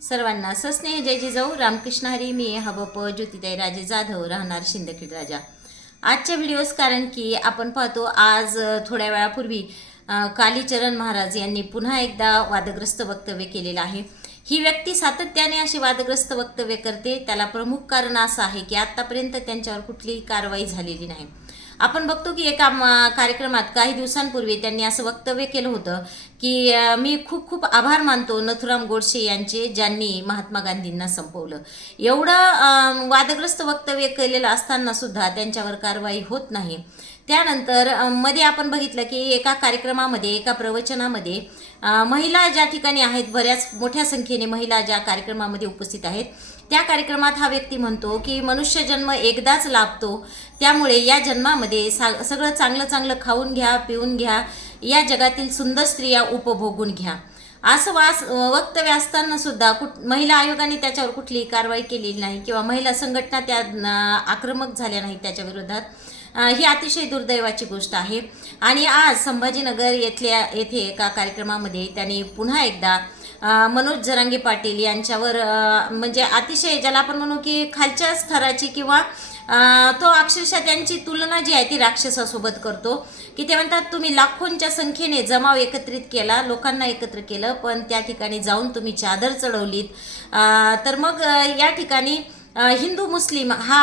सर्वांना सस्नेह जय जिजाऊ रामकृष्ण हरी मी हबप ज्योतिताई राजे जाधव राहणार शिंदखेड राजा. आजच्या व्हिडिओज कारण की आपण पाहतो आज थोड्या वेळापूर्वी कालीचरण महाराज यांनी पुन्हा एकदा वादग्रस्त वक्तव्य केलेलं आहे. ही व्यक्ती सातत्याने अशी वादग्रस्त वक्तव्य करते. त्याला प्रमुख कारण असं आहे की आत्तापर्यंत त्यांच्यावर कुठलीही कारवाई झालेली नाही. आपण बघतो की एका कार्यक्रमात काही दिवसांपूर्वी त्यांनी असं वक्तव्य केलं होतं की मी खूप खूप आभार मानतो नथुराम गोडसे यांचे ज्यांनी महात्मा गांधींना संपवलं. एवढं वादग्रस्त वक्तव्य केलेलं असताना सुद्धा त्यांच्यावर कारवाई होत नाही. त्यानंतरमध्ये आपण बघितलं की एका कार्यक्रमामध्ये एका प्रवचनामध्ये महिला ज्या ठिकाणी आहेत बऱ्याच मोठ्या संख्येने महिला ज्या कार्यक्रमामध्ये उपस्थित आहेत त्या कार्यक्रमात हा व्यक्ती म्हणतो की मनुष्य जन्म एकदाच लाभतो. त्यामुळे या जन्मामध्ये सा सगळं चांगलं चांगलं खाऊन घ्या पिऊन घ्या या जगातील सुंदर स्त्रिया उपभोगून घ्या. असं वास वक्तव्य असताना सुद्धा कुठ महिला आयोगाने त्याच्यावर कुठलीही कारवाई केलेली नाही किंवा महिला संघटना त्या आक्रमक झाल्या नाहीत त्याच्या विरोधात. ही अतिशय दुर्दैवाची गोष्ट आहे. आणि आज संभाजीनगर येथल्या येथे एका कार्यक्रमामध्ये त्यांनी पुन्हा एकदा मनोज जरांगे पाटील यांच्यावर म्हणजे अतिशय ज्याला आपण म्हणू की खालच्या स्तराची किंवा तो अक्षरशः त्यांची तुलना जी आहे ती राक्षसासोबत करतो. की ते म्हणतात तुम्ही लाखोंच्या संख्येने जमाव एकत्रित केला लोकांना एकत्र केलं पण त्या ठिकाणी जाऊन तुम्ही चादर चढवलीत. तर मग या ठिकाणी हिंदू मुस्लिम हा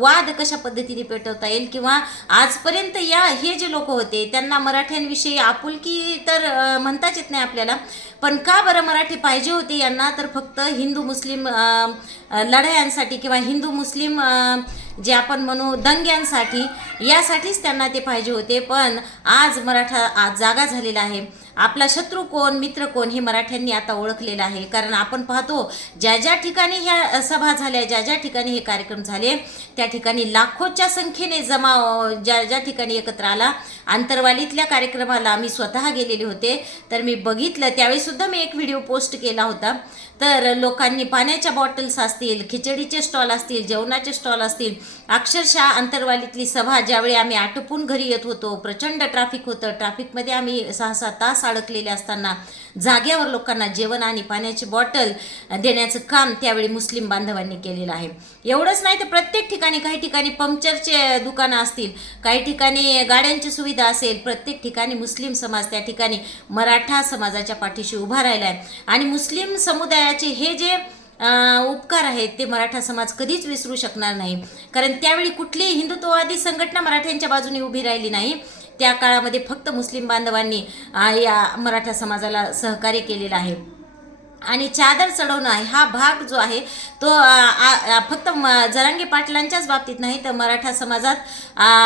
वाद कशा पद्धतीने पेटवता येईल किंवा आजपर्यंत या हे जे लोक होते त्यांना मराठ्यांविषयी आपुलकी तर म्हणताच येत नाही आपल्याला. पण का बरं मराठी पाहिजे होते यांना? तर फक्त हिंदू मुस्लिम लढायांसाठी किंवा हिंदू मुस्लिम जे आपण म्हणू दंग्यांसाठी यासाठीच त्यांना ते पाहिजे होते. पण आज मराठा आज जागा झालेला आहे. आपला शत्रू कोण मित्र कोण हे मराठ्यांनी आता ओळखलेलं आहे. कारण आपण पाहतो ज्या ज्या ठिकाणी ह्या सभा झाल्या ज्या ज्या ठिकाणी हे कार्यक्रम झाले त्या ठिकाणी लाखोच्या संख्येने जमा ज्या ज्या ठिकाणी एकत्र आला आंतरवालीतल्या कार्यक्रमाला मी स्वतः गेलेले होते. तर मी बघितलं त्यावेळीसुद्धा मी एक व्हिडिओ पोस्ट केला होता. तर लोकांनी पाण्याच्या बॉटल्स असतील खिचडीचे स्टॉल असतील जेवणाचे स्टॉल असतील अक्षरशः आंतरवालीतली सभा ज्यावेळी आम्ही आटोपून घरी येत होतो प्रचंड ट्रॅफिक होतं ट्रॅफिकमध्ये आम्ही सहा सात तास अडकलेले असताना जाग्यावर लोकांना जेवण आणि पाण्याची बॉटल देण्याचं काम त्यावेळी मुस्लिम बांधवांनी केलेलं आहे. एवढंच नाही तर प्रत्येक ठिकाणी काही ठिकाणी पंक्चरचे दुकानं असतील काही ठिकाणी गाड्यांची सुविधा असेल प्रत्येक ठिकाणी मुस्लिम समाज त्या ठिकाणी मराठा समाजाच्या पाठीशी उभा राहिला आहे आणि मुस्लिम समुदायाचे हे जे उपकार आहेत ते मराठा समाज कधीच विसरू शकणार नाही. कारण त्यावेळी कुठलीही हिंदुत्ववादी संघटना मराठ्यांच्या बाजूने उभी राहिली नाही. त्या काळामध्ये फक्त मुस्लिम बांधवांनी या मराठा समाजाला सहकार्य केलेलं आहे. आणि चादर चढवणं आहे हा भाग जो आहे तो आ, आ, फक्त म जरांगे पाटलांच्याच बाबतीत नाही तर मराठा समाजात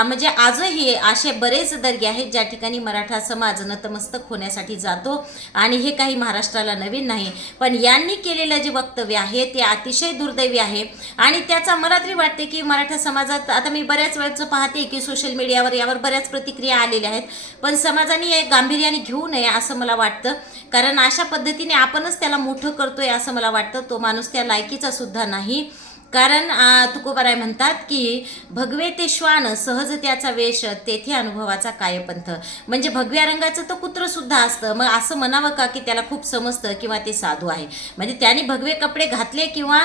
म्हणजे आजही असे बरेच दर्गे आहेत ज्या ठिकाणी मराठा समाज नतमस्तक होण्यासाठी जातो आणि हे काही महाराष्ट्राला नवीन नाही. पण यांनी केलेलं जे वक्तव्य आहे ते अतिशय दुर्दैवी आहे आणि त्याचा मला तरी वाटते की मराठा समाजात आता मी बऱ्याच वेळचं पाहते की सोशल मीडियावर यावर बऱ्याच प्रतिक्रिया आलेल्या आहेत पण समाजाने हे गांभीर्याने घेऊ नये असं मला वाटतं. कारण अशा पद्धतीने आपणच त्याला मोठं करतोय असं मला वाटतं. तो माणूस त्या लायकीचा सुद्धा नाही. कारण तुकोबाराय म्हणतात की भगवे ते श्वान सहज त्याचा वेश तेथे अनुभवाचा कायपंथ. म्हणजे भगव्या रंगाचं तर कुत्रंसुद्धा असतं. मग असं म्हणावं का की त्याला खूप समजतं किंवा ते साधू आहे? म्हणजे त्याने भगवे कपडे घातले किंवा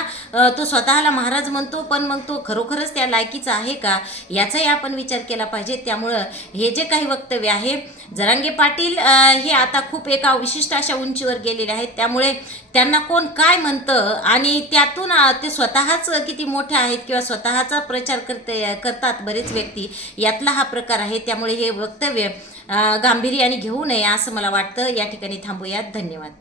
तो स्वतःला महाराज म्हणतो पण मग तो खरोखरच त्या लायकीचा आहे का? याचाही आपण विचार केला पाहिजे. त्यामुळं हे जे काही वक्तव्य आहे जरांगे पाटील हे आता खूप एका विशिष्ट अशा उंचीवर गेलेले आहेत. त्यामुळे त्यांना कोण काय म्हणतं आणि त्यातून ते स्वतःच किती मोठ्या आहेत किंवा स्वतःचा प्रचार करते करतात बरेच व्यक्ती यातला हा प्रकार आहे. त्यामुळे हे वक्तव्य गांभीर्याने घेऊ नये असं मला वाटतं. या ठिकाणी थांबूयात. धन्यवाद.